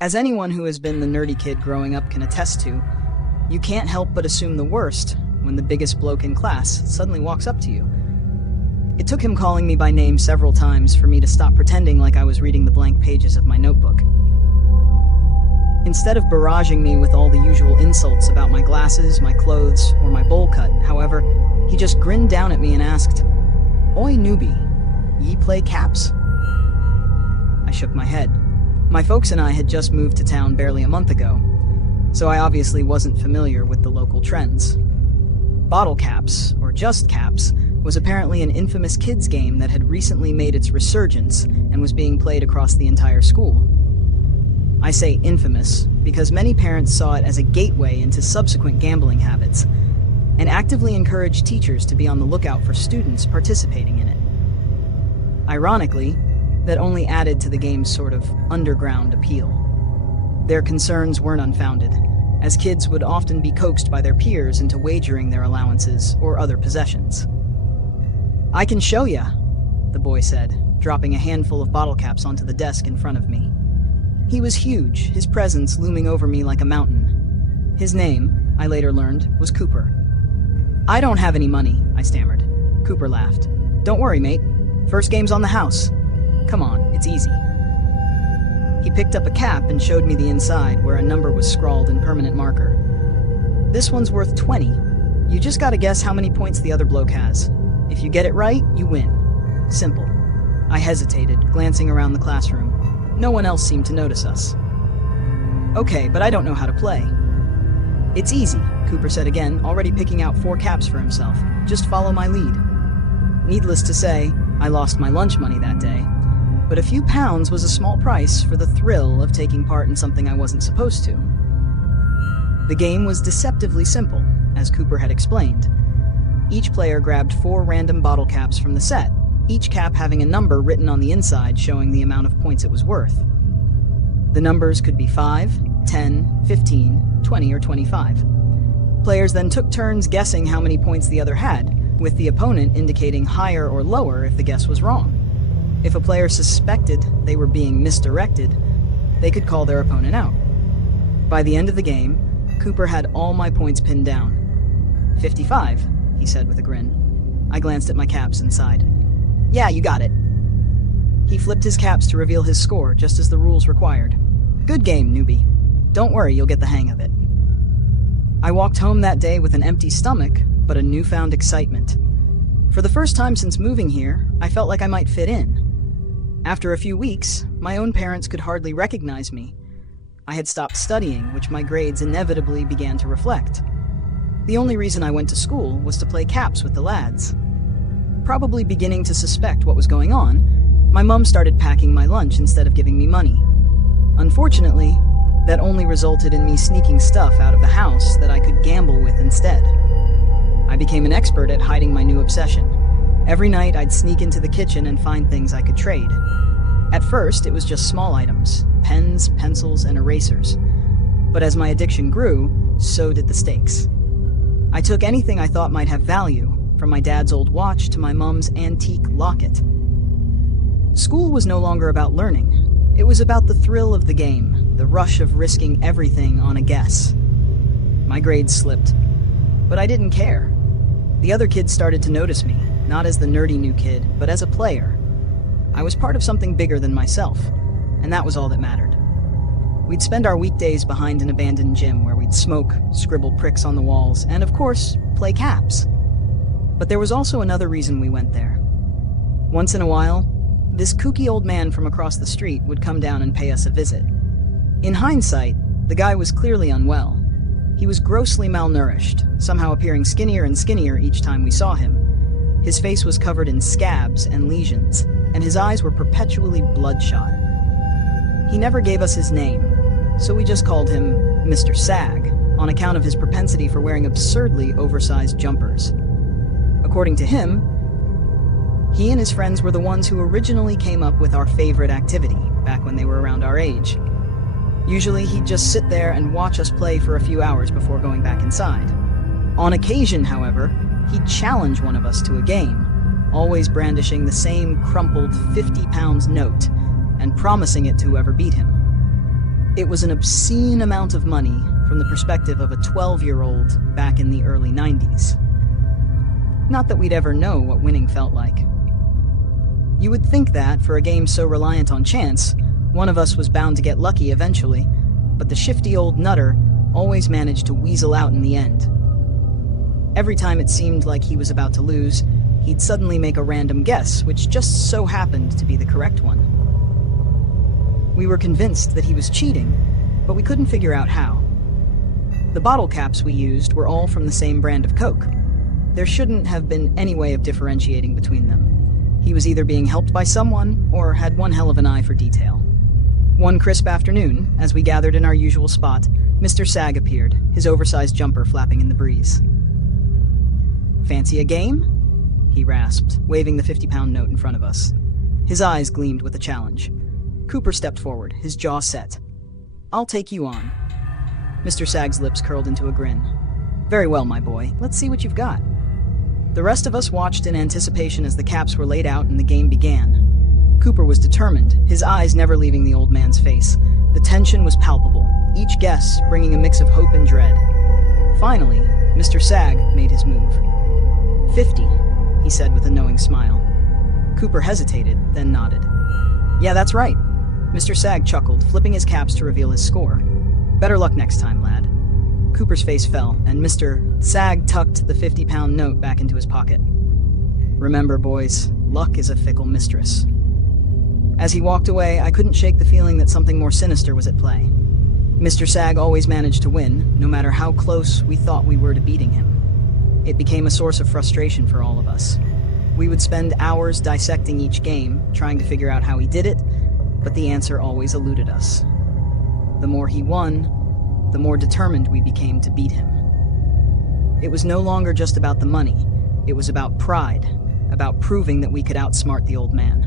As anyone who has been the nerdy kid growing up can attest to, you can't help but assume the worst when the biggest bloke in class suddenly walks up to you. It took him calling me by name several times for me to stop pretending like I was reading the blank pages of my notebook. Instead of barraging me with all the usual insults about my glasses, my clothes, or my bowl cut, however, he just grinned down at me and asked, "Oi, newbie, ye play caps?" I shook my head. My folks and I had just moved to town barely a month ago, so I obviously wasn't familiar with the local trends. Bottle caps, or just caps, was apparently an infamous kids game that had recently made its resurgence and was being played across the entire school. I say infamous because many parents saw it as a gateway into subsequent gambling habits and actively encouraged teachers to be on the lookout for students participating in it. Ironically, that only added to the game's sort of underground appeal. Their concerns weren't unfounded, as kids would often be coaxed by their peers into wagering their allowances or other possessions. "I can show ya," the boy said, dropping a handful of bottle caps onto the desk in front of me. He was huge, his presence looming over me like a mountain. His name, I later learned, was Cooper. "I don't have any money," I stammered. Cooper laughed. "Don't worry, mate. First game's on the house. Come on, it's easy." He picked up a cap and showed me the inside, where a number was scrawled in permanent marker. "This one's worth 20. You just gotta guess how many points the other bloke has. If you get it right, you win. Simple." I hesitated, glancing around the classroom. No one else seemed to notice us. "Okay, but I don't know how to play." "It's easy," Cooper said again, already picking out 4 caps for himself. "Just follow my lead." Needless to say, I lost my lunch money that day, but a few pounds was a small price for the thrill of taking part in something I wasn't supposed to. The game was deceptively simple, as Cooper had explained. Each player grabbed 4 random bottle caps from the set, each cap having a number written on the inside showing the amount of points it was worth. The numbers could be 5, 10, 15, 20, or 25. Players then took turns guessing how many points the other had, with the opponent indicating higher or lower if the guess was wrong. If a player suspected they were being misdirected, they could call their opponent out. By the end of the game, Cooper had all my points pinned down. 55, he said with a grin. I glanced at my caps and sighed. "Yeah, you got it." He flipped his caps to reveal his score, just as the rules required. "Good game, newbie. Don't worry, you'll get the hang of it." I walked home that day with an empty stomach, but a newfound excitement. For the first time since moving here, I felt like I might fit in. After a few weeks, my own parents could hardly recognize me. I had stopped studying, which my grades inevitably began to reflect. The only reason I went to school was to play caps with the lads. Probably beginning to suspect what was going on, my mum started packing my lunch instead of giving me money. Unfortunately, that only resulted in me sneaking stuff out of the house that I could gamble with instead. I became an expert at hiding my new obsession. Every night I'd sneak into the kitchen and find things I could trade. At first, it was just small items, pens, pencils, and erasers. But as my addiction grew, so did the stakes. I took anything I thought might have value, from my dad's old watch to my mum's antique locket. School was no longer about learning. It was about the thrill of the game, the rush of risking everything on a guess. My grades slipped, but I didn't care. The other kids started to notice me, not as the nerdy new kid, but as a player. I was part of something bigger than myself, and that was all that mattered. We'd spend our weekdays behind an abandoned gym where we'd smoke, scribble pricks on the walls, and of course, play caps. But there was also another reason we went there. Once in a while, this kooky old man from across the street would come down and pay us a visit. In hindsight, the guy was clearly unwell. He was grossly malnourished, somehow appearing skinnier and skinnier each time we saw him. His face was covered in scabs and lesions, and his eyes were perpetually bloodshot. He never gave us his name, so we just called him Mr. Sag, on account of his propensity for wearing absurdly oversized jumpers. According to him, he and his friends were the ones who originally came up with our favorite activity, back when they were around our age. Usually he'd just sit there and watch us play for a few hours before going back inside. On occasion, however, he'd challenge one of us to a game, always brandishing the same crumpled 50 pounds note and promising it to whoever beat him. It was an obscene amount of money from the perspective of a 12-year-old back in the early 90s. Not that we'd ever know what winning felt like. You would think that, for a game so reliant on chance, one of us was bound to get lucky eventually, but the shifty old nutter always managed to weasel out in the end. Every time it seemed like he was about to lose, he'd suddenly make a random guess, which just so happened to be the correct one. We were convinced that he was cheating, but we couldn't figure out how. The bottle caps we used were all from the same brand of Coke. There shouldn't have been any way of differentiating between them. He was either being helped by someone or had one hell of an eye for detail. One crisp afternoon, as we gathered in our usual spot, Mr. Sag appeared, his oversized jumper flapping in the breeze. "Fancy a game?" he rasped, waving the 50-pound note in front of us. His eyes gleamed with a challenge. Cooper stepped forward, his jaw set. "I'll take you on." Mr. Sag's lips curled into a grin. "Very well, my boy. Let's see what you've got." The rest of us watched in anticipation as the caps were laid out and the game began. Cooper was determined, his eyes never leaving the old man's face. The tension was palpable, each guess bringing a mix of hope and dread. Finally, Mr. Sag made his move. 50, he said with a knowing smile. Cooper hesitated, then nodded. "Yeah, that's right." Mr. Sag chuckled, flipping his caps to reveal his score. "Better luck next time, lad." Cooper's face fell, and Mr. Sag tucked the 50-pound note back into his pocket. "Remember, boys, luck is a fickle mistress." As he walked away, I couldn't shake the feeling that something more sinister was at play. Mr. Sag always managed to win, no matter how close we thought we were to beating him. It became a source of frustration for all of us. We would spend hours dissecting each game, trying to figure out how he did it, but the answer always eluded us. The more he won, the more determined we became to beat him. It was no longer just about the money. It was about pride, about proving that we could outsmart the old man.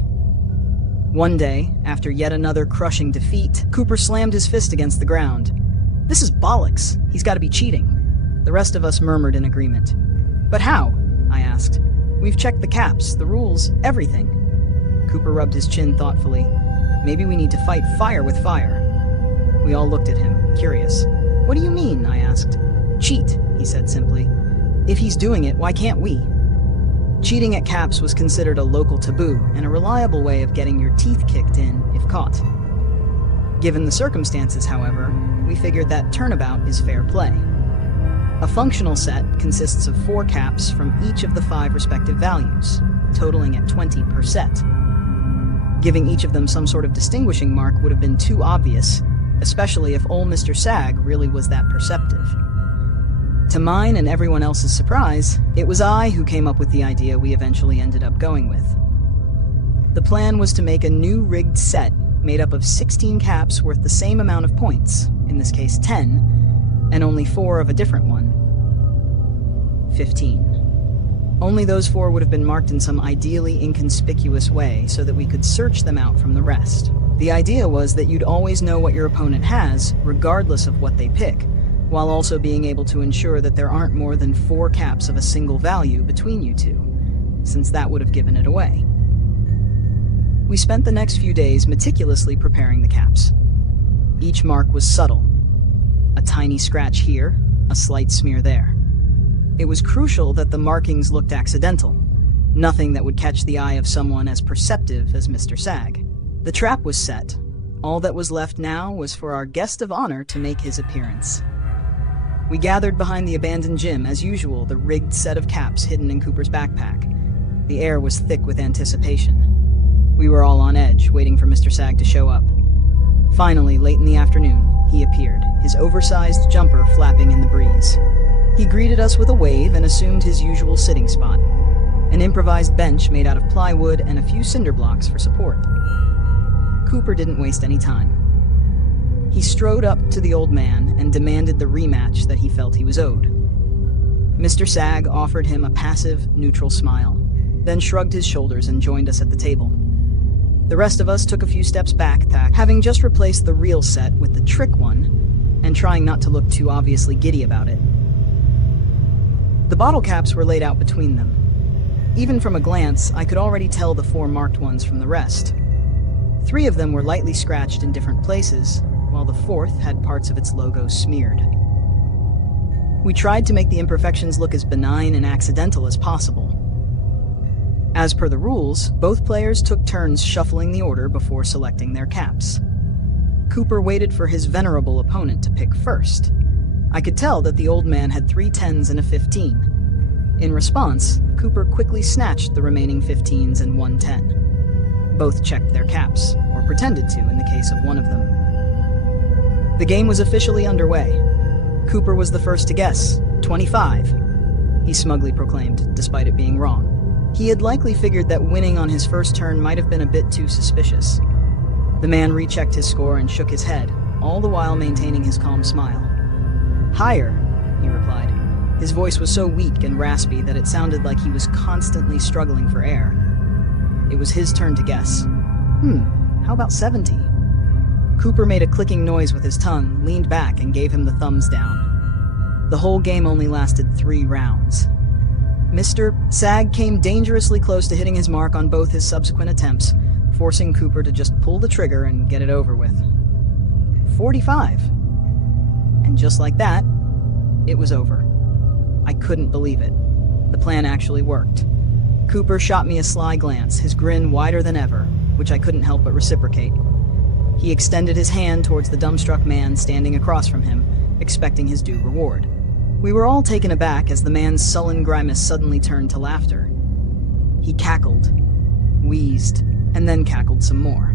One day, after yet another crushing defeat, Cooper slammed his fist against the ground. "This is bollocks. He's got to be cheating." The rest of us murmured in agreement. "But how?" I asked. "We've checked the caps, the rules, everything." Cooper rubbed his chin thoughtfully. "Maybe we need to fight fire with fire." We all looked at him, curious. "What do you mean?" I asked. "Cheat," he said simply. "If he's doing it, why can't we?" Cheating at caps was considered a local taboo and a reliable way of getting your teeth kicked in if caught. Given the circumstances, however, we figured that turnabout is fair play. A functional set consists of 4 caps from each of the 5 respective values, totaling at 20 per set. Giving each of them some sort of distinguishing mark would have been too obvious, especially if old Mr. Sag really was that perceptive. To mine and everyone else's surprise, it was I who came up with the idea we eventually ended up going with. The plan was to make a new rigged set made up of 16 caps worth the same amount of points, in this case 10, and only 4 of a different one, 15. Only those 4 would have been marked in some ideally inconspicuous way so that we could search them out from the rest. The idea was that you'd always know what your opponent has, regardless of what they pick, while also being able to ensure that there aren't more than 4 caps of a single value between you two, since that would have given it away. We spent the next few days meticulously preparing the caps. Each mark was subtle. A tiny scratch here, a slight smear there. It was crucial that the markings looked accidental, nothing that would catch the eye of someone as perceptive as Mr. Sag. The trap was set. All that was left now was for our guest of honor to make his appearance. We gathered behind the abandoned gym, as usual, the rigged set of caps hidden in Cooper's backpack. The air was thick with anticipation. We were all on edge, waiting for Mr. Sag to show up. Finally, late in the afternoon, he appeared, his oversized jumper flapping in the breeze. He greeted us with a wave and assumed his usual sitting spot, an improvised bench made out of plywood and a few cinder blocks for support. Cooper didn't waste any time. He strode up to the old man and demanded the rematch that he felt he was owed. Mr. Sag offered him a passive, neutral smile, then shrugged his shoulders and joined us at the table. The rest of us took a few steps back, having just replaced the real set with the trick one, and trying not to look too obviously giddy about it. The bottle caps were laid out between them. Even from a glance, I could already tell the 4 marked ones from the rest. 3 of them were lightly scratched in different places, while the fourth had parts of its logo smeared. We tried to make the imperfections look as benign and accidental as possible. As per the rules, both players took turns shuffling the order before selecting their caps. Cooper waited for his venerable opponent to pick first. I could tell that the old man had 3 10s and a 15. In response, Cooper quickly snatched the remaining 15s and 1 10. Both checked their caps, or pretended to in the case of one of them. The game was officially underway. Cooper was the first to guess, 25. He smugly proclaimed, despite it being wrong. He had likely figured that winning on his first turn might have been a bit too suspicious. The man rechecked his score and shook his head, all the while maintaining his calm smile. "Higher," he replied. His voice was so weak and raspy that it sounded like he was constantly struggling for air. It was his turn to guess. How about 70? Cooper made a clicking noise with his tongue, leaned back, and gave him the thumbs down. The whole game only lasted 3 rounds. Mr. Sag came dangerously close to hitting his mark on both his subsequent attempts, forcing Cooper to just pull the trigger and get it over with. 45. And just like that, it was over. I couldn't believe it. The plan actually worked. Cooper shot me a sly glance, his grin wider than ever, which I couldn't help but reciprocate. He extended his hand towards the dumbstruck man standing across from him, expecting his due reward. We were all taken aback as the man's sullen grimace suddenly turned to laughter. He cackled, wheezed, and then cackled some more.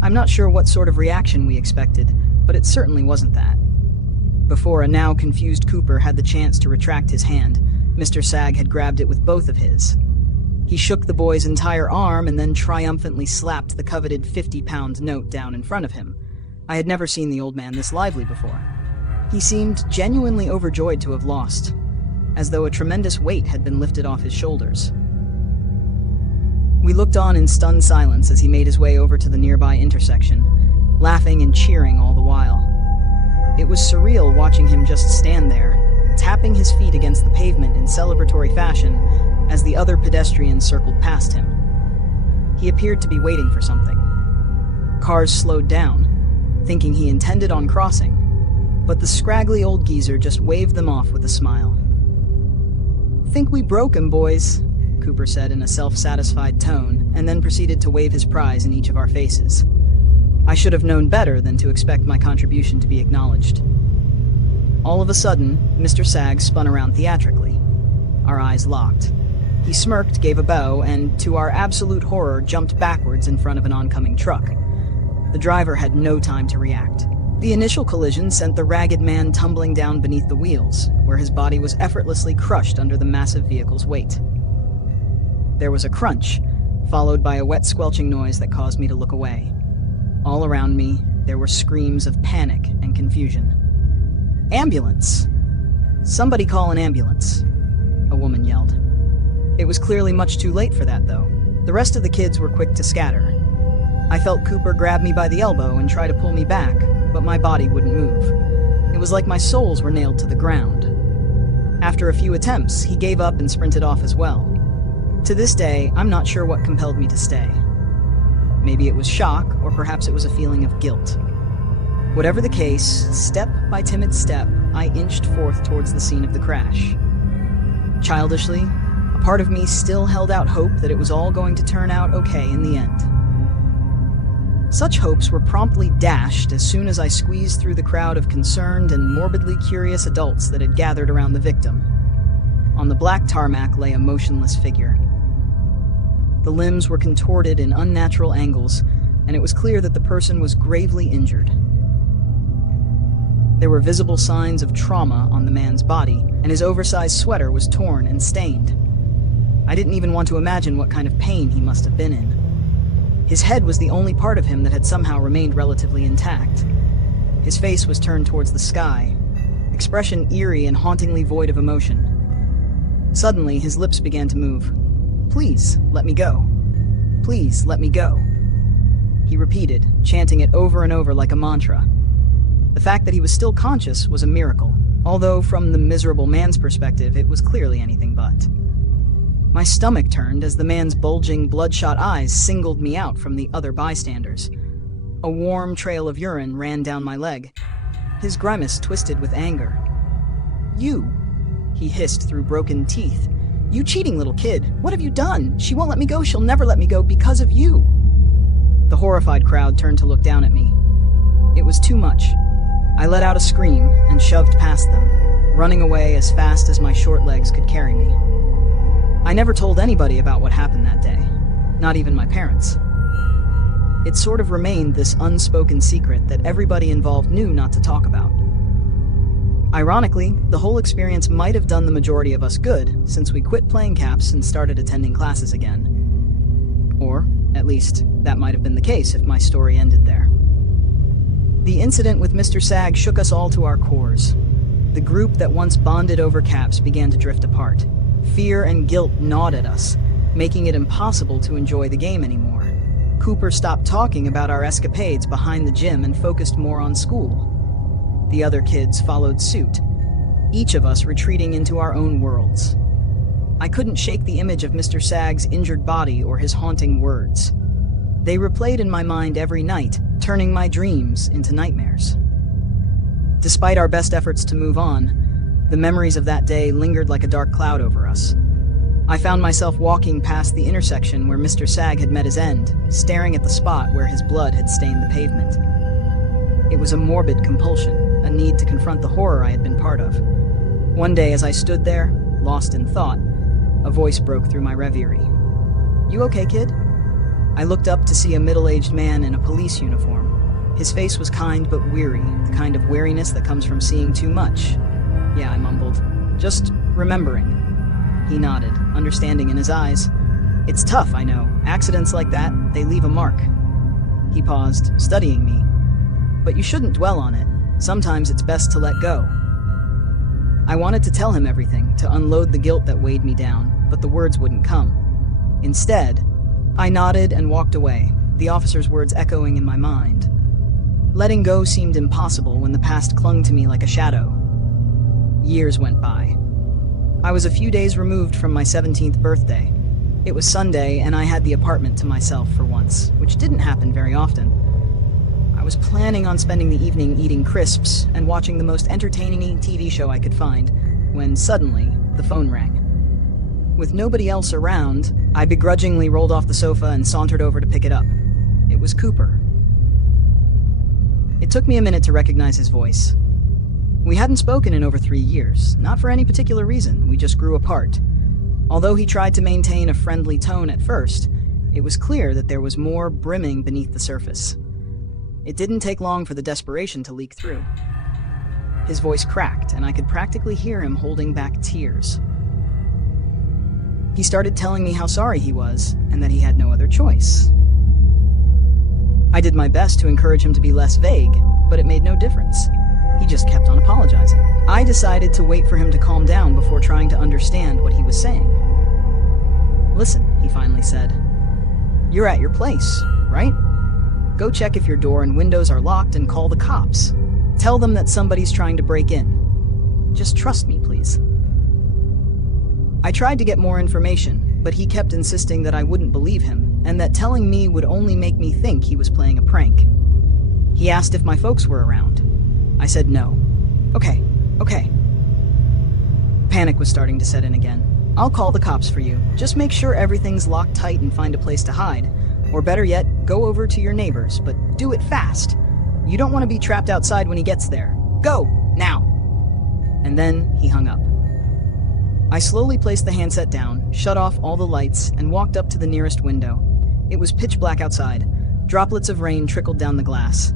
I'm not sure what sort of reaction we expected, but it certainly wasn't that. Before a now confused Cooper had the chance to retract his hand, Mr. Sag had grabbed it with both of his. He shook the boy's entire arm and then triumphantly slapped the coveted 50-pound note down in front of him. I had never seen the old man this lively before. He seemed genuinely overjoyed to have lost, as though a tremendous weight had been lifted off his shoulders. We looked on in stunned silence as he made his way over to the nearby intersection, laughing and cheering all the while. It was surreal watching him just stand there, tapping his feet against the pavement in celebratory fashion as the other pedestrians circled past him. He appeared to be waiting for something. Cars slowed down, thinking he intended on crossing, but the scraggly old geezer just waved them off with a smile. "Think we broke him, boys," Cooper said in a self-satisfied tone, and then proceeded to wave his prize in each of our faces. I should have known better than to expect my contribution to be acknowledged. All of a sudden, Mr. Sag spun around theatrically. Our eyes locked. He smirked, gave a bow, and, to our absolute horror, jumped backwards in front of an oncoming truck. The driver had no time to react. The initial collision sent the ragged man tumbling down beneath the wheels, where his body was effortlessly crushed under the massive vehicle's weight. There was a crunch, followed by a wet squelching noise that caused me to look away. All around me, there were screams of panic and confusion. "Ambulance! Somebody call an ambulance!" a woman yelled. It was clearly much too late for that, though. The rest of the kids were quick to scatter. I felt Cooper grab me by the elbow and try to pull me back, but my body wouldn't move. It was like my soles were nailed to the ground. After a few attempts, he gave up and sprinted off as well. To this day, I'm not sure what compelled me to stay. Maybe it was shock, or perhaps it was a feeling of guilt. Whatever the case, step by timid step, I inched forth towards the scene of the crash. Childishly, a part of me still held out hope that it was all going to turn out okay in the end. Such hopes were promptly dashed as soon as I squeezed through the crowd of concerned and morbidly curious adults that had gathered around the victim. On the black tarmac lay a motionless figure. The limbs were contorted in unnatural angles, and it was clear that the person was gravely injured. There were visible signs of trauma on the man's body, and his oversized sweater was torn and stained. I didn't even want to imagine what kind of pain he must have been in. His head was the only part of him that had somehow remained relatively intact. His face was turned towards the sky, expression eerie and hauntingly void of emotion. Suddenly, his lips began to move. "Please, let me go. Please, let me go," he repeated, chanting it over and over like a mantra. The fact that he was still conscious was a miracle, although from the miserable man's perspective, it was clearly anything but. My stomach turned as the man's bulging, bloodshot eyes singled me out from the other bystanders. A warm trail of urine ran down my leg. His grimace twisted with anger. "You," he hissed through broken teeth. "You cheating little kid. What have you done? She won't let me go. She'll never let me go because of you." The horrified crowd turned to look down at me. It was too much. I let out a scream and shoved past them, running away as fast as my short legs could carry me. I never told anybody about what happened that day, not even my parents. It sort of remained this unspoken secret that everybody involved knew not to talk about. Ironically, the whole experience might have done the majority of us good, since we quit playing caps and started attending classes again. Or, at least, that might have been the case if my story ended there. The incident with Mr. Sag shook us all to our cores. The group that once bonded over caps began to drift apart. Fear and guilt gnawed at us, making it impossible to enjoy the game anymore. Cooper stopped talking about our escapades behind the gym and focused more on school. The other kids followed suit, each of us retreating into our own worlds. I couldn't shake the image of Mr. Sag's injured body or his haunting words. They replayed in my mind every night, turning my dreams into nightmares. Despite our best efforts to move on, the memories of that day lingered like a dark cloud over us. I found myself walking past the intersection where Mr. Sag had met his end, staring at the spot where his blood had stained the pavement. It was a morbid compulsion, a need to confront the horror I had been part of. One day, as I stood there, lost in thought, a voice broke through my reverie. "You okay, kid?" I looked up to see a middle-aged man in a police uniform. His face was kind but weary, the kind of weariness that comes from seeing too much. "Yeah," I mumbled. "Just remembering." He nodded, understanding in his eyes. "It's tough, I know. Accidents like that, they leave a mark." He paused, studying me. "But you shouldn't dwell on it. Sometimes it's best to let go." I wanted to tell him everything, to unload the guilt that weighed me down, but the words wouldn't come. Instead, I nodded and walked away, the officer's words echoing in my mind. Letting go seemed impossible when the past clung to me like a shadow. Years went by. I was a few days removed from my 17th birthday. It was Sunday, and I had the apartment to myself for once, which didn't happen very often. I was planning on spending the evening eating crisps and watching the most entertaining TV show I could find, when suddenly, the phone rang. With nobody else around, I begrudgingly rolled off the sofa and sauntered over to pick it up. It was Cooper. It took me a minute to recognize his voice. We hadn't spoken in over 3 years, not for any particular reason, we just grew apart. Although he tried to maintain a friendly tone at first, it was clear that there was more brimming beneath the surface. It didn't take long for the desperation to leak through. His voice cracked, and I could practically hear him holding back tears. He started telling me how sorry he was, and that he had no other choice. I did my best to encourage him to be less vague, but it made no difference. He just kept on apologizing. I decided to wait for him to calm down before trying to understand what he was saying. "Listen," he finally said. "You're at your place, right? Go check if your door and windows are locked and call the cops. Tell them that somebody's trying to break in. Just trust me, please." I tried to get more information, but he kept insisting that I wouldn't believe him, and that telling me would only make me think he was playing a prank. He asked if my folks were around. I said no. Okay. Panic was starting to set in again. "I'll call the cops for you. Just make sure everything's locked tight and find a place to hide. Or better yet, go over to your neighbors, but do it fast. You don't want to be trapped outside when he gets there. Go, now." And then he hung up. I slowly placed the handset down, shut off all the lights, and walked up to the nearest window. It was pitch black outside. Droplets of rain trickled down the glass.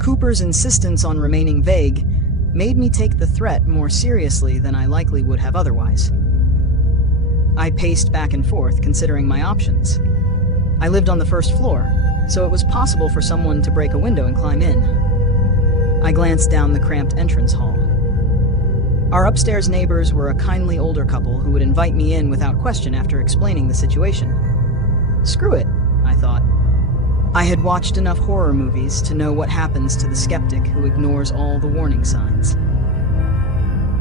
Cooper's insistence on remaining vague made me take the threat more seriously than I likely would have otherwise. I paced back and forth, considering my options. I lived on the first floor, so it was possible for someone to break a window and climb in. I glanced down the cramped entrance hall. Our upstairs neighbors were a kindly older couple who would invite me in without question after explaining the situation. Screw it, I thought. I had watched enough horror movies to know what happens to the skeptic who ignores all the warning signs.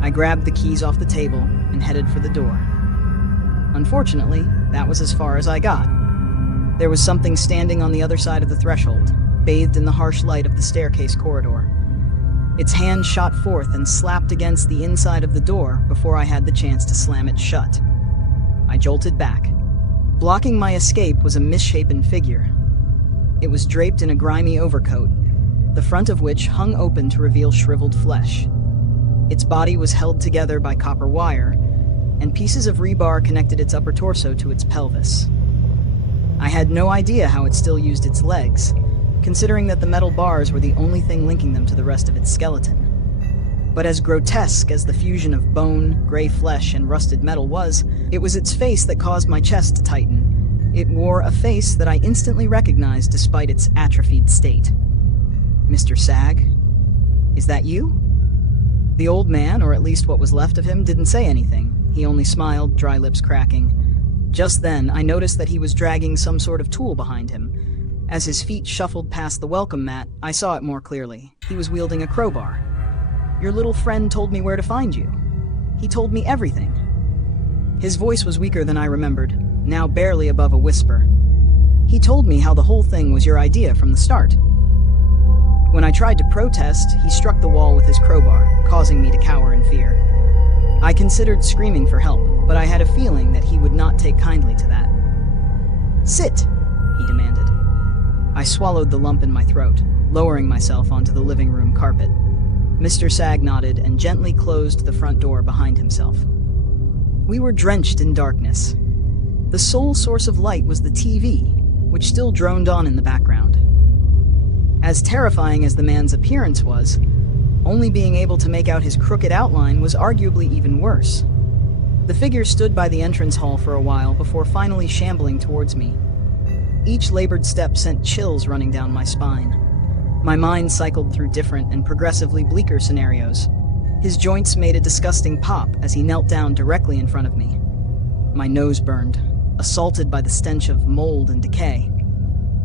I grabbed the keys off the table and headed for the door. Unfortunately, that was as far as I got. There was something standing on the other side of the threshold, bathed in the harsh light of the staircase corridor. Its hand shot forth and slapped against the inside of the door before I had the chance to slam it shut. I jolted back. Blocking my escape was a misshapen figure. It was draped in a grimy overcoat, the front of which hung open to reveal shriveled flesh. Its body was held together by copper wire, and pieces of rebar connected its upper torso to its pelvis. I had no idea how it still used its legs, considering that the metal bars were the only thing linking them to the rest of its skeleton. But as grotesque as the fusion of bone, gray flesh, and rusted metal was, it was its face that caused my chest to tighten. It wore a face that I instantly recognized despite its atrophied state. "Mr. Sag? Is that you?" The old man, or at least what was left of him, didn't say anything. He only smiled, dry lips cracking. Just then, I noticed that he was dragging some sort of tool behind him. As his feet shuffled past the welcome mat, I saw it more clearly. He was wielding a crowbar. "Your little friend told me where to find you. He told me everything." His voice was weaker than I remembered, now barely above a whisper. "He told me how the whole thing was your idea from the start." When I tried to protest, he struck the wall with his crowbar, causing me to cower in fear. I considered screaming for help, but I had a feeling that he would not take kindly to that. "Sit," he demanded. I swallowed the lump in my throat, lowering myself onto the living room carpet. Mr. Sag nodded and gently closed the front door behind himself. We were drenched in darkness. The sole source of light was the TV, which still droned on in the background. As terrifying as the man's appearance was, only being able to make out his crooked outline was arguably even worse. The figure stood by the entrance hall for a while before finally shambling towards me. Each labored step sent chills running down my spine. My mind cycled through different and progressively bleaker scenarios. His joints made a disgusting pop as he knelt down directly in front of me. My nose burned, assaulted by the stench of mold and decay.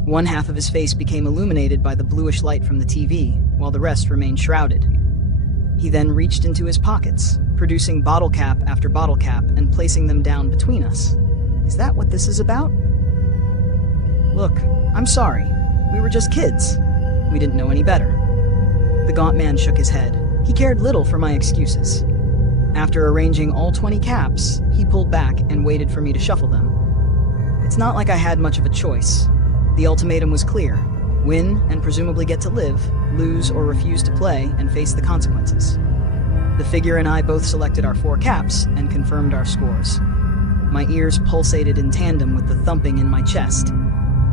One half of his face became illuminated by the bluish light from the TV, while the rest remained shrouded. He then reached into his pockets, producing bottle cap after bottle cap and placing them down between us. Is that what this is about? "Look, I'm sorry. We were just kids. We didn't know any better." The gaunt man shook his head. He cared little for my excuses. After arranging all 20 caps, he pulled back and waited for me to shuffle them. It's not like I had much of a choice. The ultimatum was clear. Win and presumably get to live, lose or refuse to play and face the consequences. The figure and I both selected our 4 caps and confirmed our scores. My ears pulsated in tandem with the thumping in my chest.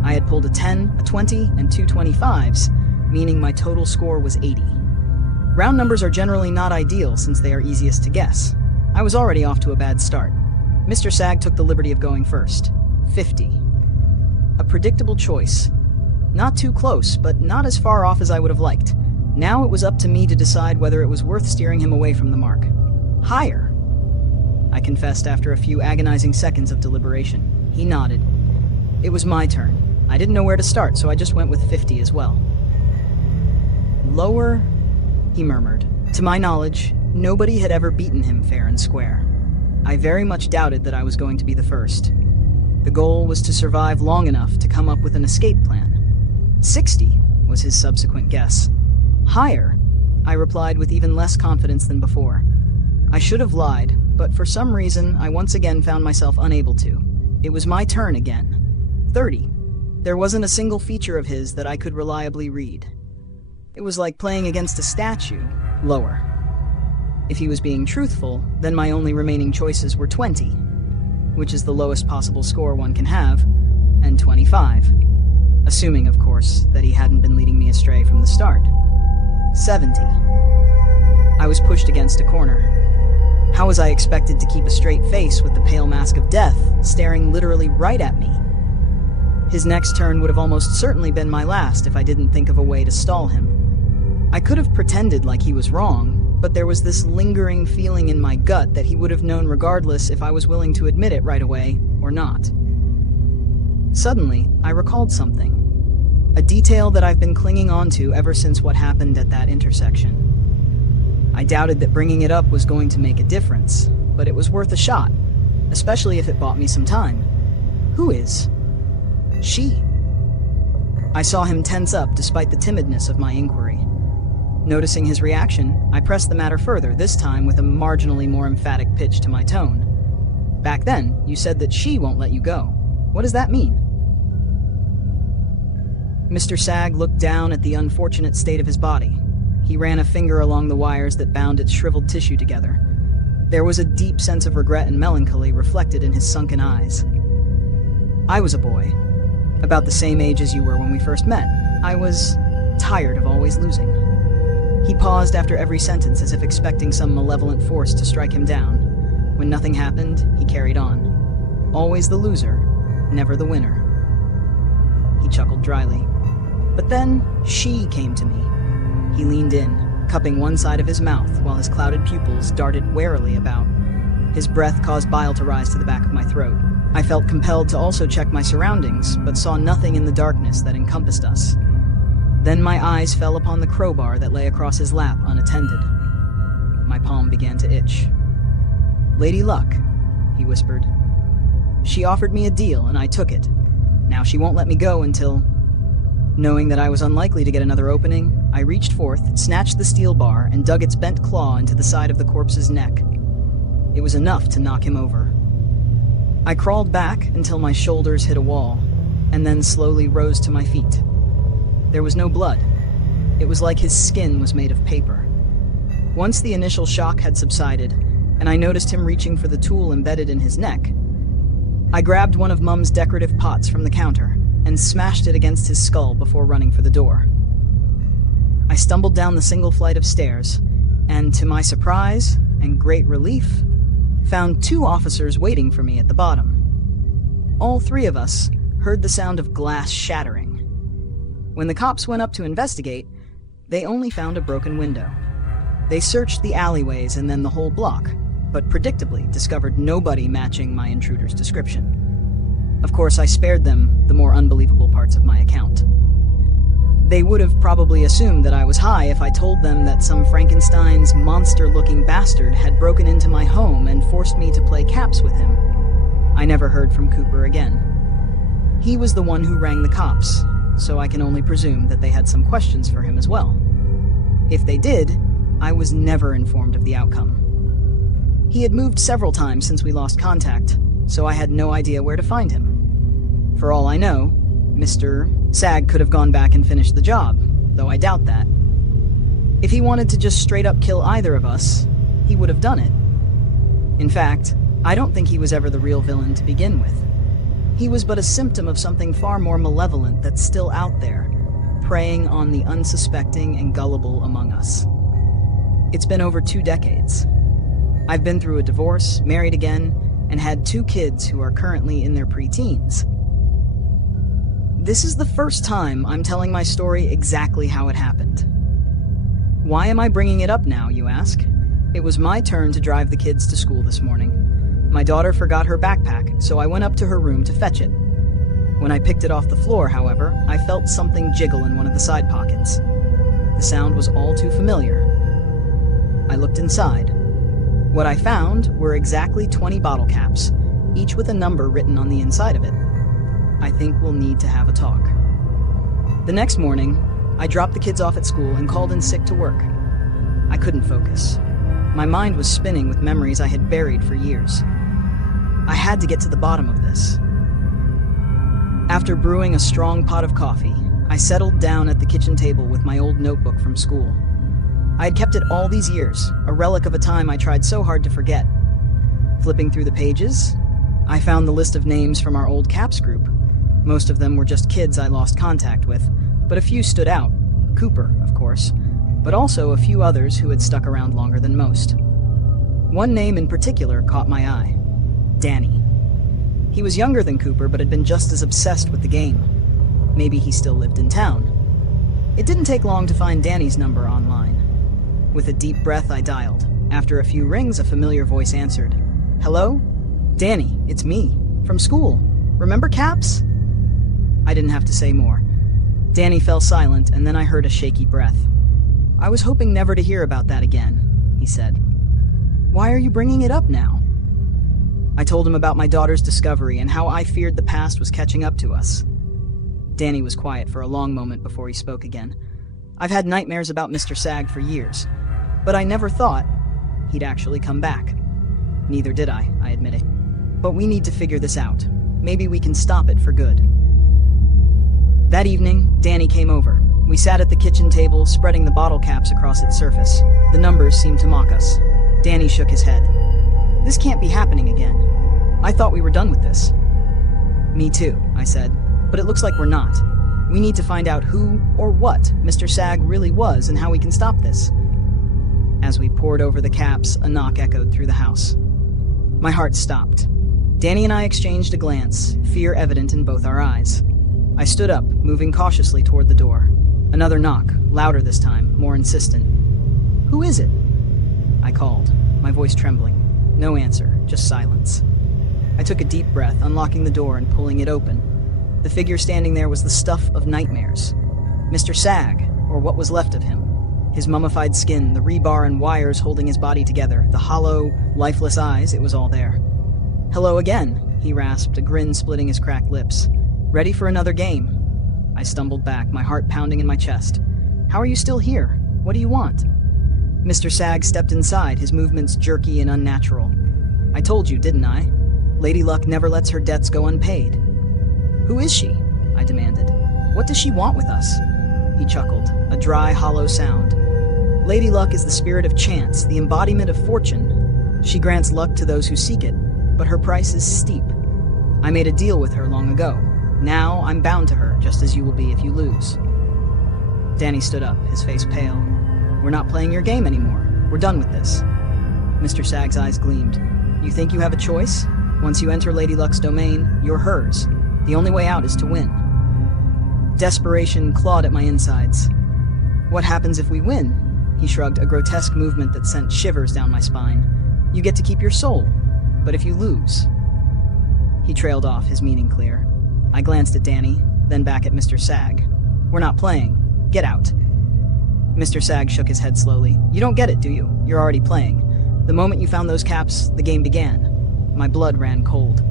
I had pulled a 10, a 20, and 2 25s, meaning my total score was 80. Round numbers are generally not ideal since they are easiest to guess. I was already off to a bad start. Mr. Sag took the liberty of going first. 50. A predictable choice. Not too close, but not as far off as I would have liked. Now it was up to me to decide whether it was worth steering him away from the mark. Higher, I confessed after a few agonizing seconds of deliberation. He nodded. It was my turn. I didn't know where to start, so I just went with 50 as well. Lower, he murmured. To my knowledge, nobody had ever beaten him fair and square. I very much doubted that I was going to be the first. The goal was to survive long enough to come up with an escape plan. 60 was his subsequent guess. Higher, I replied with even less confidence than before. I should have lied, but for some reason I once again found myself unable to. It was my turn again. 30. There wasn't a single feature of his that I could reliably read. It was like playing against a statue. Lower. If he was being truthful, then my only remaining choices were 20, which is the lowest possible score one can have, and 25. Assuming, of course, that he hadn't been leading me astray from the start. 70. I was pushed against a corner. How was I expected to keep a straight face with the pale mask of death staring literally right at me? His next turn would have almost certainly been my last if I didn't think of a way to stall him. I could have pretended like he was wrong, but there was this lingering feeling in my gut that he would have known regardless if I was willing to admit it right away or not. Suddenly, I recalled something. A detail that I've been clinging on to ever since what happened at that intersection. I doubted that bringing it up was going to make a difference, but it was worth a shot, especially if it bought me some time. Who is she? I saw him tense up despite the timidness of my inquiry. Noticing his reaction, I pressed the matter further, this time with a marginally more emphatic pitch to my tone. Back then, you said that she won't let you go. What does that mean? Mr. Sag looked down at the unfortunate state of his body. He ran a finger along the wires that bound its shriveled tissue together. There was a deep sense of regret and melancholy reflected in his sunken eyes. I was a boy, about the same age as you were when we first met. I was tired of always losing. He paused after every sentence as if expecting some malevolent force to strike him down. When nothing happened, he carried on. Always the loser, never the winner. He chuckled dryly. But then, she came to me. He leaned in, cupping one side of his mouth while his clouded pupils darted warily about. His breath caused bile to rise to the back of my throat. I felt compelled to also check my surroundings, but saw nothing in the darkness that encompassed us. Then my eyes fell upon the crowbar that lay across his lap unattended. My palm began to itch. "Lady Luck," he whispered. "She offered me a deal, and I took it. Now she won't let me go until..." Knowing that I was unlikely to get another opening, I reached forth, snatched the steel bar, and dug its bent claw into the side of the corpse's neck. It was enough to knock him over. I crawled back until my shoulders hit a wall, and then slowly rose to my feet. There was no blood. It was like his skin was made of paper. Once the initial shock had subsided, and I noticed him reaching for the tool embedded in his neck, I grabbed one of Mum's decorative pots from the counter and smashed it against his skull before running for the door. I stumbled down the single flight of stairs, and to my surprise and great relief, found 2 officers waiting for me at the bottom. All 3 of us heard the sound of glass shattering. When the cops went up to investigate, they only found a broken window. They searched the alleyways and then the whole block, but predictably discovered nobody matching my intruder's description. Of course, I spared them the more unbelievable parts of my account. They would have probably assumed that I was high if I told them that some Frankenstein's monster-looking bastard had broken into my home and forced me to play caps with him. I never heard from Cooper again. He was the one who rang the cops, so I can only presume that they had some questions for him as well. If they did, I was never informed of the outcome. He had moved several times since we lost contact, so I had no idea where to find him. For all I know, Mr. Sag could have gone back and finished the job, though I doubt that. If he wanted to just straight up kill either of us, he would have done it. In fact, I don't think he was ever the real villain to begin with. He was but a symptom of something far more malevolent that's still out there, preying on the unsuspecting and gullible among us. It's been over 2 decades. I've been through a divorce, married again, and had 2 kids who are currently in their preteens. This is the first time I'm telling my story exactly how it happened. Why am I bringing it up now, you ask? It was my turn to drive the kids to school this morning. My daughter forgot her backpack, so I went up to her room to fetch it. When I picked it off the floor, however, I felt something jiggle in one of the side pockets. The sound was all too familiar. I looked inside. What I found were exactly 20 bottle caps, each with a number written on the inside of it. I think we'll need to have a talk. The next morning, I dropped the kids off at school and called in sick to work. I couldn't focus. My mind was spinning with memories I had buried for years. I had to get to the bottom of this. After brewing a strong pot of coffee, I settled down at the kitchen table with my old notebook from school. I had kept it all these years, a relic of a time I tried so hard to forget. Flipping through the pages, I found the list of names from our old CAPS group. Most of them were just kids I lost contact with, but a few stood out. Cooper, of course, but also a few others who had stuck around longer than most. One name in particular caught my eye: Danny. He was younger than Cooper, but had been just as obsessed with the game. Maybe he still lived in town. It didn't take long to find Danny's number online. With a deep breath, I dialed. After a few rings, a familiar voice answered. "Hello? Danny, it's me. From school. Remember CAPS?" I didn't have to say more. Danny fell silent, and then I heard a shaky breath. "I was hoping never to hear about that again," he said. "Why are you bringing it up now?" I told him about my daughter's discovery and how I feared the past was catching up to us. Danny was quiet for a long moment before he spoke again. I've had nightmares about Mr. Sag for years, but I never thought he'd actually come back. Neither did I admitted. But we need to figure this out. Maybe we can stop it for good. That evening, Danny came over. We sat at the kitchen table, spreading the bottle caps across its surface. The numbers seemed to mock us. Danny shook his head. This can't be happening again. I thought we were done with this. Me too, I said, but it looks like we're not. We need to find out who or what Mr. Sag really was and how we can stop this. As we pored over the caps, a knock echoed through the house. My heart stopped. Danny and I exchanged a glance, fear evident in both our eyes. I stood up, moving cautiously toward the door. Another knock, louder this time, more insistent. Who is it? I called, my voice trembling. No answer, just silence. I took a deep breath, unlocking the door and pulling it open. The figure standing there was the stuff of nightmares. Mr. Sag, or what was left of him. His mummified skin, the rebar and wires holding his body together, the hollow, lifeless eyes, it was all there. Hello again, he rasped, a grin splitting his cracked lips. Ready for another game? I stumbled back, my heart pounding in my chest. How are you still here? What do you want? Mr. Sag stepped inside, his movements jerky and unnatural. I told you, didn't I? Lady Luck never lets her debts go unpaid. Who is she? I demanded. What does she want with us? He chuckled, a dry, hollow sound. Lady Luck is the spirit of chance, the embodiment of fortune. She grants luck to those who seek it, but her price is steep. I made a deal with her long ago. Now I'm bound to her, just as you will be if you lose. Danny stood up, his face pale. We're not playing your game anymore. We're done with this. Mr. Sag's eyes gleamed. You think you have a choice? Once you enter Lady Luck's domain, you're hers. The only way out is to win. Desperation clawed at my insides. What happens if we win? He shrugged, a grotesque movement that sent shivers down my spine. You get to keep your soul, but if you lose... He trailed off, his meaning clear. I glanced at Danny, then back at Mr. Sag. We're not playing. Get out. Mr. Sag shook his head slowly. You don't get it, do you? You're already playing. The moment you found those caps, the game began. My blood ran cold.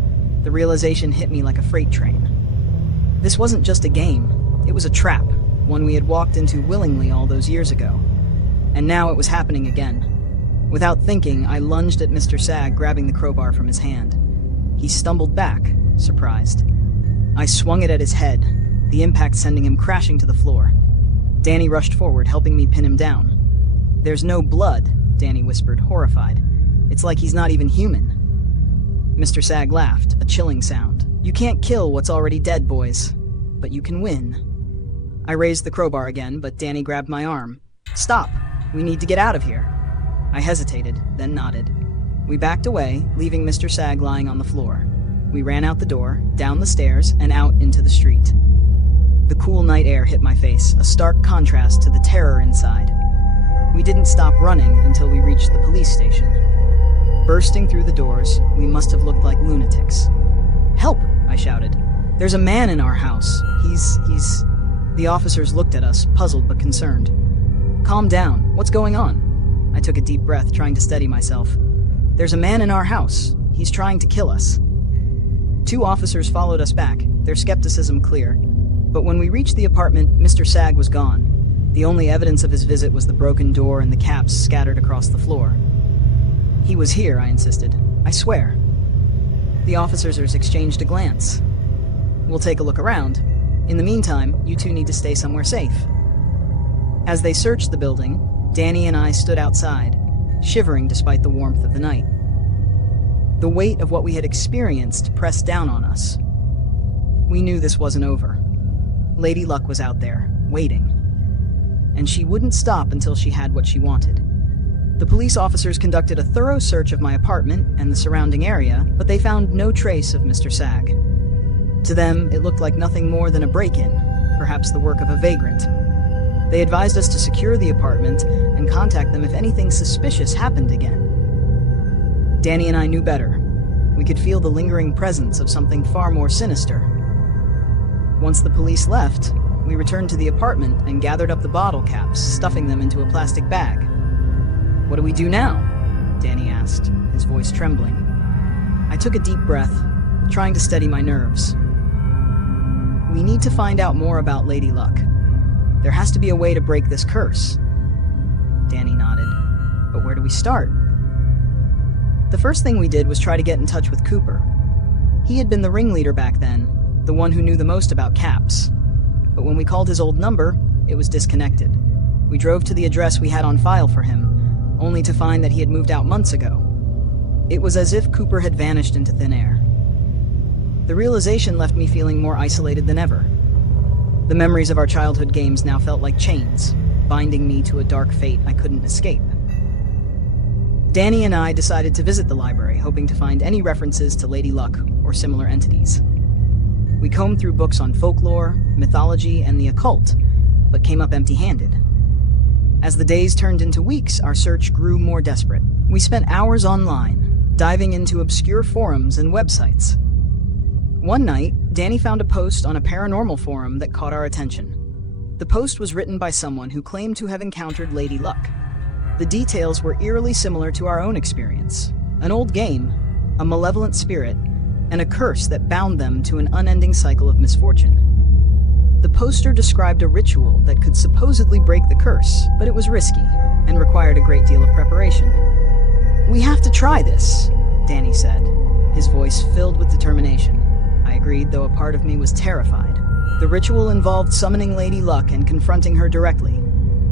The realization hit me like a freight train. This wasn't just a game. It was a trap, one we had walked into willingly all those years ago. And now it was happening again. Without thinking, I lunged at Mr. Sag, grabbing the crowbar from his hand. He stumbled back, surprised. I swung it at his head, the impact sending him crashing to the floor. Danny rushed forward, helping me pin him down. There's no blood, Danny whispered, horrified. It's like he's not even human. Mr. Sag laughed, a chilling sound. You can't kill what's already dead, boys. But you can win. I raised the crowbar again, but Danny grabbed my arm. Stop! We need to get out of here. I hesitated, then nodded. We backed away, leaving Mr. Sag lying on the floor. We ran out the door, down the stairs, and out into the street. The cool night air hit my face, a stark contrast to the terror inside. We didn't stop running until we reached the police station. Bursting through the doors, we must have looked like lunatics. Help! I shouted. There's a man in our house. He's... The officers looked at us, puzzled but concerned. Calm down. What's going on? I took a deep breath, trying to steady myself. There's a man in our house. He's trying to kill us. 2 officers followed us back, their skepticism clear. But when we reached the apartment, Mr. Sag was gone. The only evidence of his visit was the broken door and the caps scattered across the floor. He was here, I insisted. I swear. The officers exchanged a glance. We'll take a look around. In the meantime, you two need to stay somewhere safe. As they searched the building, Danny and I stood outside, shivering despite the warmth of the night. The weight of what we had experienced pressed down on us. We knew this wasn't over. Lady Luck was out there, waiting. And she wouldn't stop until she had what she wanted. The police officers conducted a thorough search of my apartment and the surrounding area, but they found no trace of Mr. Sag. To them, it looked like nothing more than a break-in, perhaps the work of a vagrant. They advised us to secure the apartment and contact them if anything suspicious happened again. Danny and I knew better. We could feel the lingering presence of something far more sinister. Once the police left, we returned to the apartment and gathered up the bottle caps, stuffing them into a plastic bag. What do we do now? Danny asked, his voice trembling. I took a deep breath, trying to steady my nerves. We need to find out more about Lady Luck. There has to be a way to break this curse. Danny nodded. But where do we start? The first thing we did was try to get in touch with Cooper. He had been the ringleader back then, the one who knew the most about caps. But when we called his old number, it was disconnected. We drove to the address we had on file for him, only to find that he had moved out months ago. It was as if Cooper had vanished into thin air. The realization left me feeling more isolated than ever. The memories of our childhood games now felt like chains, binding me to a dark fate I couldn't escape. Danny and I decided to visit the library, hoping to find any references to Lady Luck or similar entities. We combed through books on folklore, mythology, and the occult, but came up empty-handed. As the days turned into weeks, our search grew more desperate. We spent hours online, diving into obscure forums and websites. One night, Danny found a post on a paranormal forum that caught our attention. The post was written by someone who claimed to have encountered Lady Luck. The details were eerily similar to our own experience. An old game, a malevolent spirit, and a curse that bound them to an unending cycle of misfortune. The poster described a ritual that could supposedly break the curse, but it was risky and required a great deal of preparation. "We have to try this," Danny said, his voice filled with determination. I agreed, though a part of me was terrified. The ritual involved summoning Lady Luck and confronting her directly.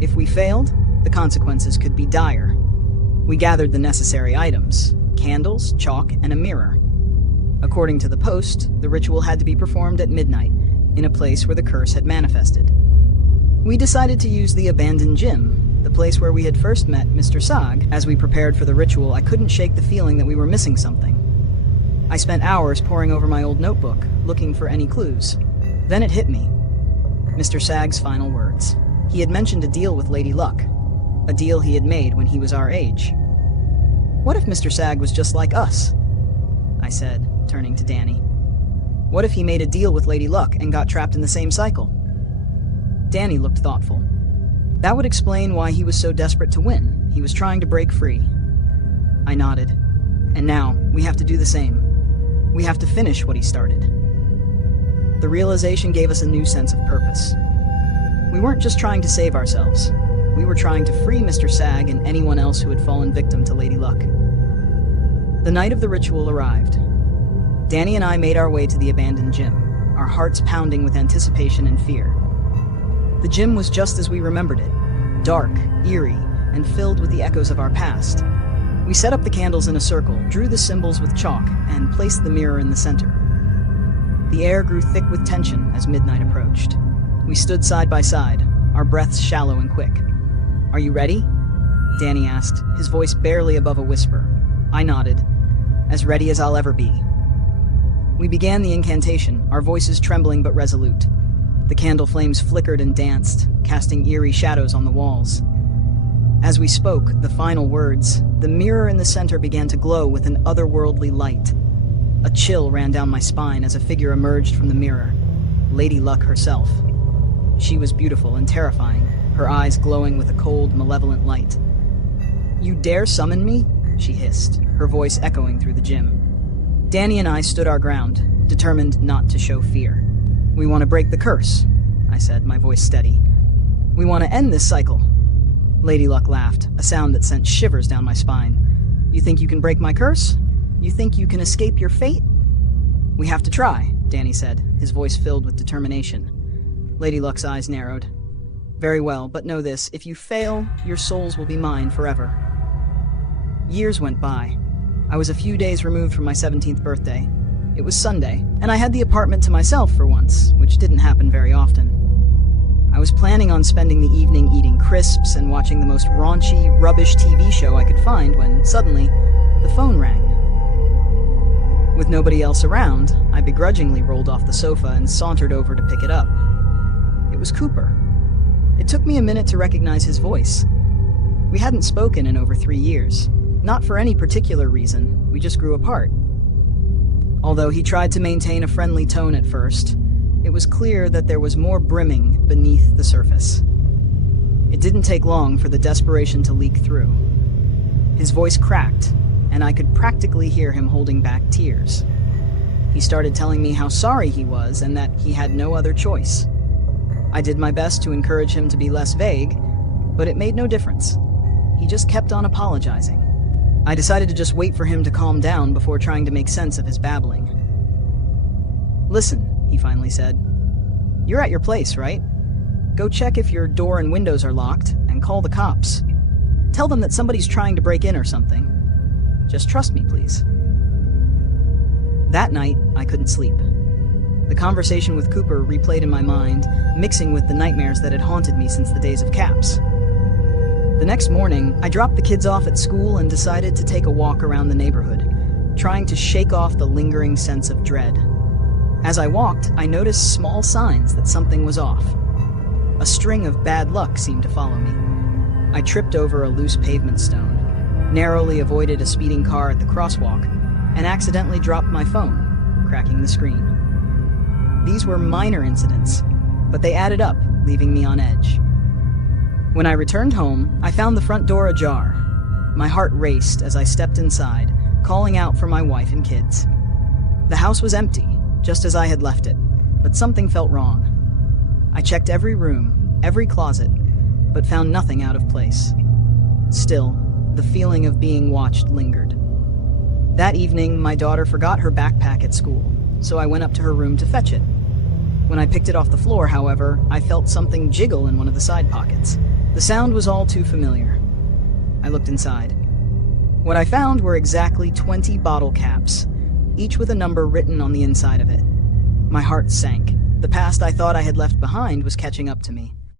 If we failed, the consequences could be dire. We gathered the necessary items: candles, chalk, and a mirror. According to the post, the ritual had to be performed at midnight, in a place where the curse had manifested. We decided to use the abandoned gym, the place where we had first met Mr. Sag. As we prepared for the ritual, I couldn't shake the feeling that we were missing something. I spent hours poring over my old notebook, looking for any clues. Then it hit me. Mr. Sag's final words. He had mentioned a deal with Lady Luck, a deal he had made when he was our age. What if Mr. Sag was just like us? I said, turning to Danny. What if he made a deal with Lady Luck and got trapped in the same cycle? Danny looked thoughtful. That would explain why he was so desperate to win. He was trying to break free. I nodded. And now, we have to do the same. We have to finish what he started. The realization gave us a new sense of purpose. We weren't just trying to save ourselves. We were trying to free Mr. Sag and anyone else who had fallen victim to Lady Luck. The night of the ritual arrived. Danny and I made our way to the abandoned gym, our hearts pounding with anticipation and fear. The gym was just as we remembered it, dark, eerie, and filled with the echoes of our past. We set up the candles in a circle, drew the symbols with chalk, and placed the mirror in the center. The air grew thick with tension as midnight approached. We stood side by side, our breaths shallow and quick. "Are you ready?" Danny asked, his voice barely above a whisper. I nodded, as ready as I'll ever be. We began the incantation, our voices trembling but resolute. The candle flames flickered and danced, casting eerie shadows on the walls. As we spoke the final words, the mirror in the center began to glow with an otherworldly light. A chill ran down my spine as a figure emerged from the mirror, Lady Luck herself. She was beautiful and terrifying, her eyes glowing with a cold, malevolent light. "You dare summon me?" she hissed, her voice echoing through the gym. Danny and I stood our ground, determined not to show fear. "We want to break the curse," I said, my voice steady. "We want to end this cycle." Lady Luck laughed, a sound that sent shivers down my spine. "You think you can break my curse? You think you can escape your fate?" "We have to try," Danny said, his voice filled with determination. Lady Luck's eyes narrowed. "Very well, but know this, if you fail, your souls will be mine forever." Years went by. I was a few days removed from my 17th birthday. It was Sunday, and I had the apartment to myself for once, which didn't happen very often. I was planning on spending the evening eating crisps and watching the most raunchy, rubbish TV show I could find when, suddenly, the phone rang. With nobody else around, I begrudgingly rolled off the sofa and sauntered over to pick it up. It was Cooper. It took me a minute to recognize his voice. We hadn't spoken in over 3 years. Not for any particular reason, we just grew apart. Although he tried to maintain a friendly tone at first, it was clear that there was more brimming beneath the surface. It didn't take long for the desperation to leak through. His voice cracked, and I could practically hear him holding back tears. He started telling me how sorry he was and that he had no other choice. I did my best to encourage him to be less vague, but it made no difference. He just kept on apologizing. I decided to just wait for him to calm down before trying to make sense of his babbling. "Listen," he finally said. "You're at your place, right? Go check if your door and windows are locked and call the cops. Tell them that somebody's trying to break in or something. Just trust me, please." That night, I couldn't sleep. The conversation with Cooper replayed in my mind, mixing with the nightmares that had haunted me since the days of CAPS. The next morning, I dropped the kids off at school and decided to take a walk around the neighborhood, trying to shake off the lingering sense of dread. As I walked, I noticed small signs that something was off. A string of bad luck seemed to follow me. I tripped over a loose pavement stone, narrowly avoided a speeding car at the crosswalk, and accidentally dropped my phone, cracking the screen. These were minor incidents, but they added up, leaving me on edge. When I returned home, I found the front door ajar. My heart raced as I stepped inside, calling out for my wife and kids. The house was empty, just as I had left it, but something felt wrong. I checked every room, every closet, but found nothing out of place. Still, the feeling of being watched lingered. That evening, my daughter forgot her backpack at school, so I went up to her room to fetch it. When I picked it off the floor, however, I felt something jiggle in one of the side pockets. The sound was all too familiar. I looked inside. What I found were exactly 20 bottle caps, each with a number written on the inside of it. My heart sank. The past I thought I had left behind was catching up to me.